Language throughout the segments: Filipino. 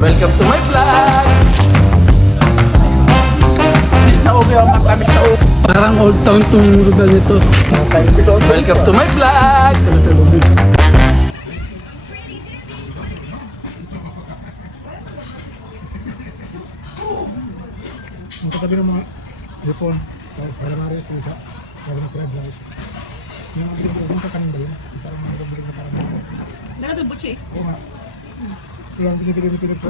Welcome to my vlog! Miss na ubi ang mata, miss na ubi. Parang old town tong lugar nito. Welcome to my vlog! Sa lubid. Ang katabi ng mga Japon, para mara ito isa, para mag-crab light. Yung mga bilog yung kakanin ba yun? Parang mga bilog na parang Meron doon butche. oo nga. Walang binibili ni Pinag ko.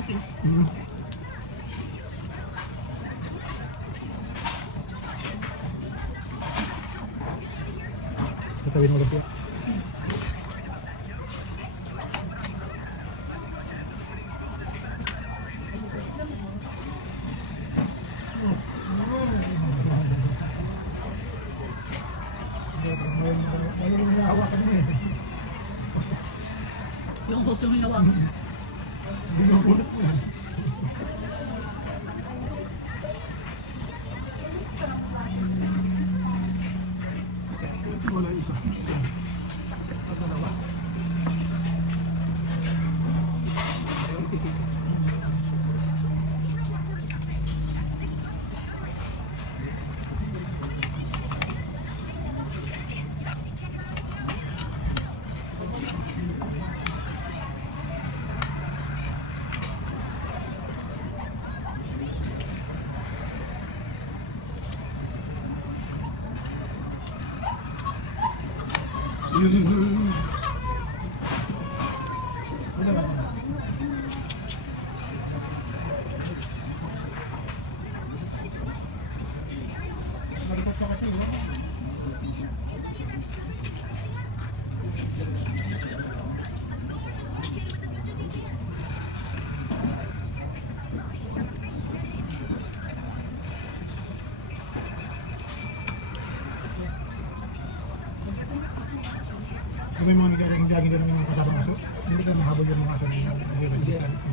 Okay. Tatawin mo lang po. Yung host yung hinawa. Wala isa. Kung may mga nagaging din namin mga kasabang aso, hindi ka mahabol yung mga aso na hindi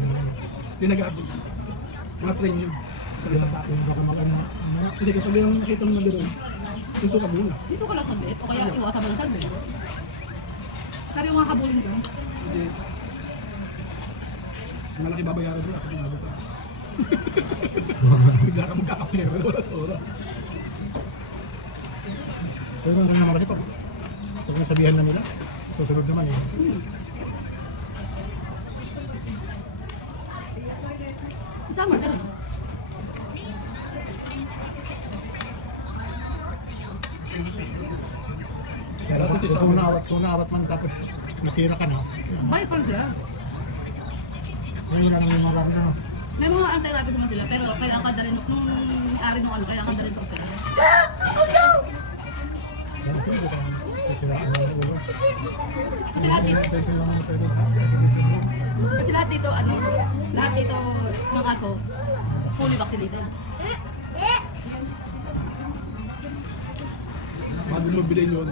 naman. Hindi nag-aabot. Mga train yun. Sa isang tao. Kung baka mag-ano, Hindi kapag yung nakita mo na gano'n, ito ka muna. Dito ka lang saglit o kaya iwasan mo lang saglit. Sabi yung mga kabulin ko. Hindi. Malaki babayaran doon, ako tinabot ka. Bigla ka magkakapera, wala sa oras. pero kung naman kasi pag nasabihan na nila, susunod naman eh. Si Summer na rin. Pero kung naawat man tapos natira ka na, Bye pa siya. ngayon namin yung marami na. May mga anti-rabies naman sila pero kailangan ka dalhin nung may-ari nung ano, kailangan ka dalhin sa ospital. Yan ito, hindi ka sisiraan ng ulo. Kasi lahat dito, kasi lahat dito ano, lahat dito ng kaso fully vaccinated. Bago mo bilhin yun,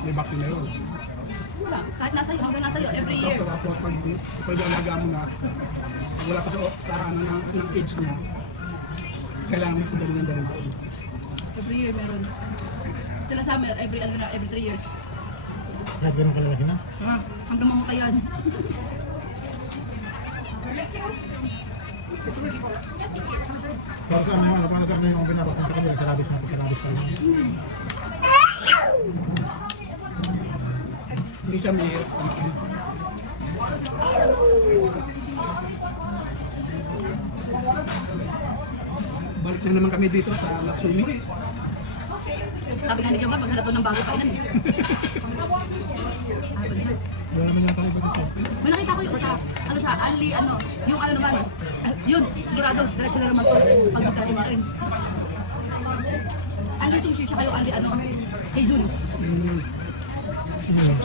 may vaccine na yun. Wala, kahit nasa iyo, hanggang nasa iyo, every year. Tapos pag alaga mo na, wala pa sa ano ng age niya, kailangan mo dalhin ng dalhin taon. Every year meron. Sila Summer, every 3 years. Lahat ganun kalalaki na. Ha? Hanggang mamatayan. Para sa ano yung para sa ano yung binapapunta ka nila sa labis na sa labis. Hindi siya may balik na naman kami dito sa Latsumi. Sabi nga ni Jamar, maghanap doon ng bago kainan eh. Wala naman yung kalibat ito. May nakita ko yung sa, ano siya, Ali, ano, yung ano naman, yun, sigurado, diretso na naman to, pag magkasumain. Ali sushi, tsaka yung Ali, ano, kay Jun. Sino yun?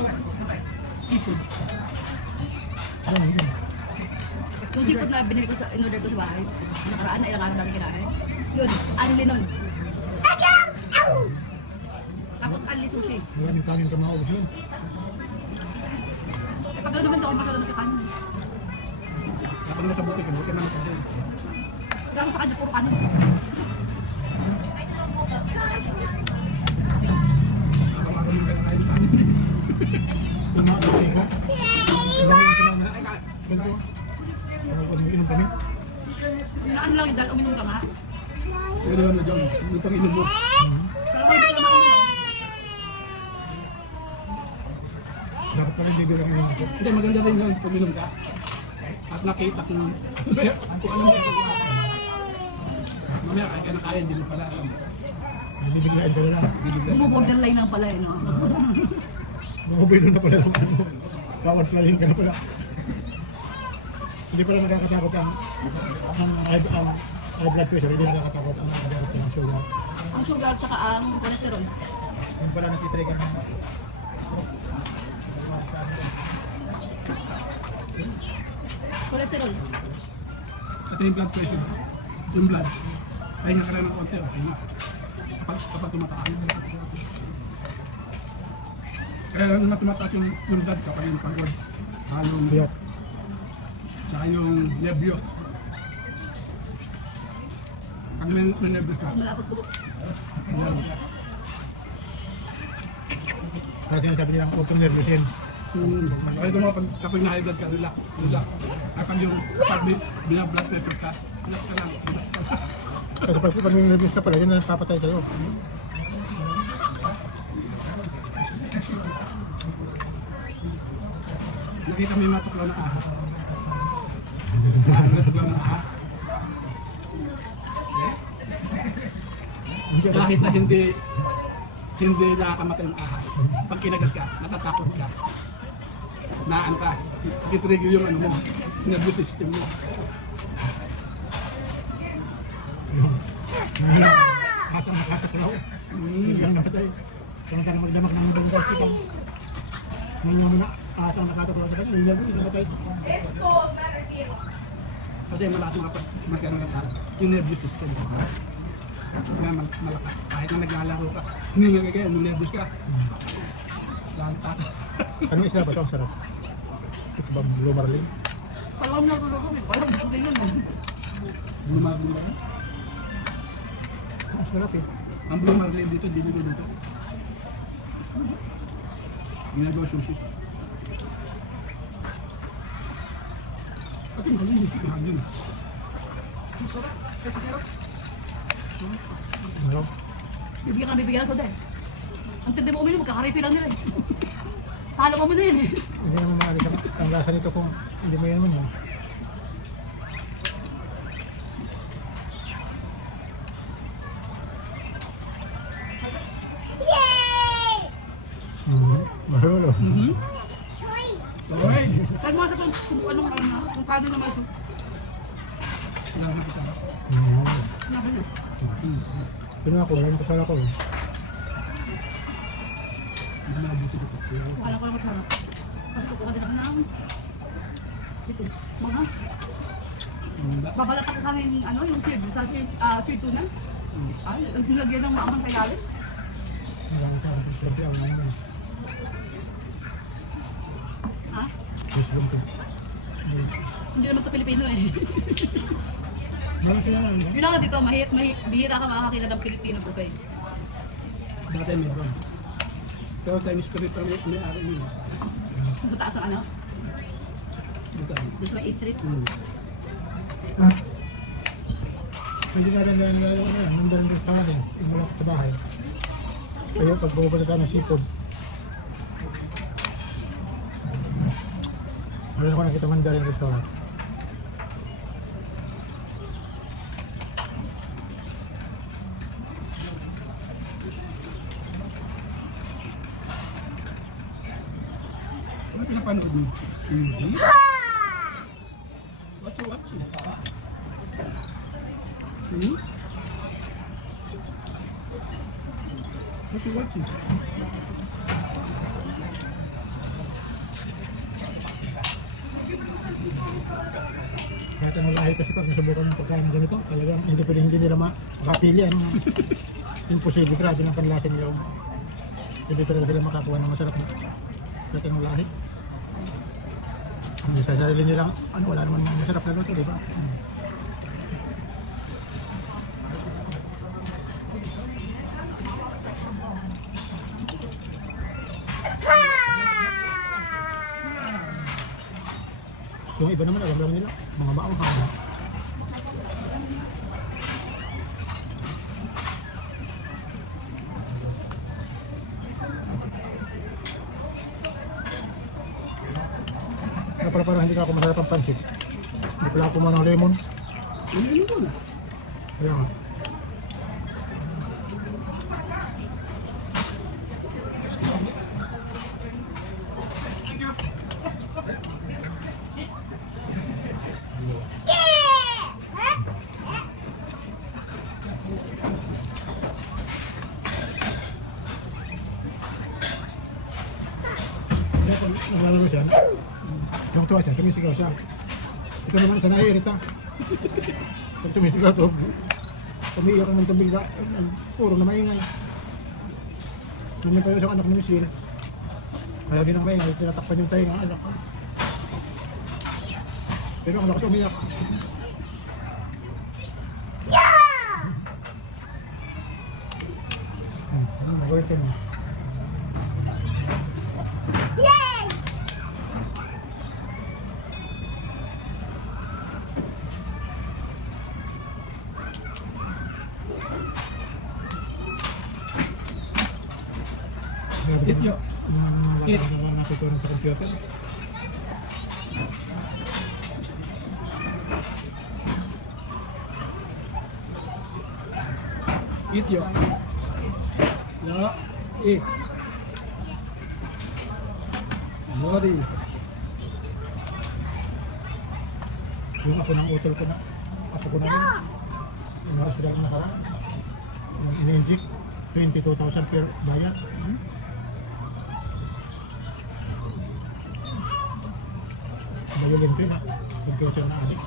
Seafood. Ano yun? Yung seafood na binili ko sa, in-order ko sa bahay, nakaraan na ilang araw namin kinain. Yun, Ali nun. Tapos Ali sushi. Maraming kanin ka maubos yun. Eh, pag naman daw ako masyado nagkakanin. Kapag nasa butik, butik naman ka doon. Pero sa kanya, puro kanin. Araw-araw yung kailangan kanin. Kumain ko. Ganito. Umiinom kami. Naan lang yung dahil uminom ka nga. Pero ano dyan, yung pag-inom mo. Pero kung hindi ka naman uminom. Dapat pala bibigyan ng inom ko. Hindi, maganda rin yun, pag-inom ka. At nakita ko nung, kung anong ginagawa ka. Mamaya, kaya ka na kaya, hindi mo pala alam. Bibigyan ka na lang. Bumuborderline lang pala eh, no? Bumubilo na pala naman mo. Bawat palahin ka na pala. Hindi pala nagkakatakot ang high blood pressure. Hindi nagkakatakot ang nagkakatakot ng sugar. Ang sugar tsaka ang cholesterol. Yung pala natitry ka ng Cholesterol. Kasi yung blood pressure, yung blood, pahinga ka lang ng konti, okay na. Kapag tumataas. Kaya nung tumataas yung blood kapag yung pagod, yung biyot. tsaka yung nervyos. Pag may nervyos ka, Malapot ko. yan. Kaya sinasabi nilang auto nervousin. Kaya ito mga kapag na-high blood ka, relax. Kapag yung blood pressure ka, relax ka lang. Kasi pag may nervous ka pala, yun na napapatay kayo. Nakita mo yung matuklaw na ahas. Matuklaw na ahas. Kahit na hindi nakakamatay yung ahas. Pag kinagat ka, natatakot ka. Naan ka. Itrigger yung ano mo, nervous system mo. Asang nakataklaw. Biglang namatay. Samantala magdamak ng mga bangkay siya. Ngayon mo na, asang nakataklaw sa kanya. Yung namatay. Kasi malakas magkaroon ng tao. Yung nervous system. Kaya malakas. Kahit na naglalaro ka, hindi nga kaya, nung nervous ka. Lahat tatas. Ano isla ba ito? Ang sarap. Ito ba blue marlin? Palawang na rulo ko. Walang gusto din yun. Lumagula. Ang sarap eh. Ang blue marlin dito, dito. Ginagawa sushi. Kasi malinis ko hangin. Ano? Bibigyan ng soda eh. Ang tindi mo uminom, magkakaripi lang nila eh. Talo mo na yun eh. Hindi naman maalis ang lasa nito kung hindi mo yan yan. Mahalo. Okay. Saan mo sa kung anong kung kano naman ito. Salamat kita. Sinabi niyo. Sino ako? Meron pa sana ako. Ginagawa sa dito. Wala ko lang masarap. Kasi kukuha din ako ng ito, mga babalatan ka ng ano, yung seed, sa seed tuna. Ay, nilagyan ng maamang kay Lali. Marami ka ang problema naman. Ha? Muslim ko. Hindi naman ito Pilipino eh. Marami ka yan. Yun lang dito, bihira ka makakakita ng Pilipino buffet. Dati meron. Pero Chinese spirit pa may ari yun. Sa taas ng ano, Dito. doon sa may A Street. Hindi na rin nandang rin sa atin. Yung malapit sa bahay. Kaya pag bumabalik tayo ng seafood. Wala na ko nakita Mandarin restaurant. Ano pinapanood mo? Hindi. What you watching? What you watching? Kahit ang lahi kasi pag nasubukan ng pagkain ng ganito, talagang hindi pwedeng hindi nila makapili. Imposible, grabe ng panlasa nila. Hindi talaga sila makakuha ng masarap na kahit ang lahi. Hindi sa sarili nilang, wala naman masarap na luto, di ba? Yung iba naman, alam lang nila. Mga maanghang. Kaya pala parang hindi ka ako masarap ang pansit. Hindi pala ako ng lemon. Ano ko na? Kaya nga. Naglalaro siya. Yung tuwa siya, sumisigaw siya. Ito naman sa naiirita. Pag sumisigaw to, umiiyak naman sa bigla. Puro na maingay. Namin pa yung isang anak ni Michelle. Ayaw din ang maingay, tinatakpan yung tayo ng anak ko. Pero ang lakas umiyak. Nag-work ka na. Eat yo. Eat. Natutunan sa computer. Eat yo. Yeah. Eat. Lori. Yung ako ng utol ko na. Ako ko na rin. Yung hospital na nakaraan. Yung in-inject. 22,000 per bayad. Bayulin ko yun ha. Computer na adik.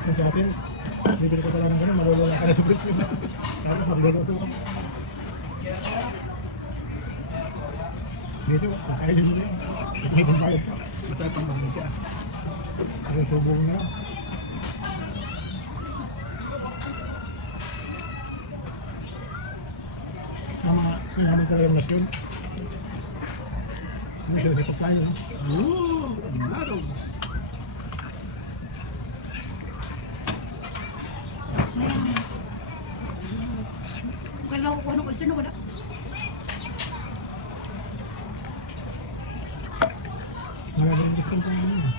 Kung sa atin, bibili ko pala ng gano'n, marulungan ka na sa brief. Tapos magluluto ko. Dito, kakainin mo yan. At may pambayad ka. Masarap ang bangin siya. Yung subo mo na lang. Ang mga sinamin talaga yung nasyon. Hindi sila sa pagkain. Oo, narog. Kailangan ko ano ko isa na wala. Maraming gustong pangalaman.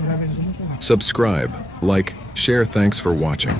Maraming gustong. Subscribe, like, share. Thanks for watching.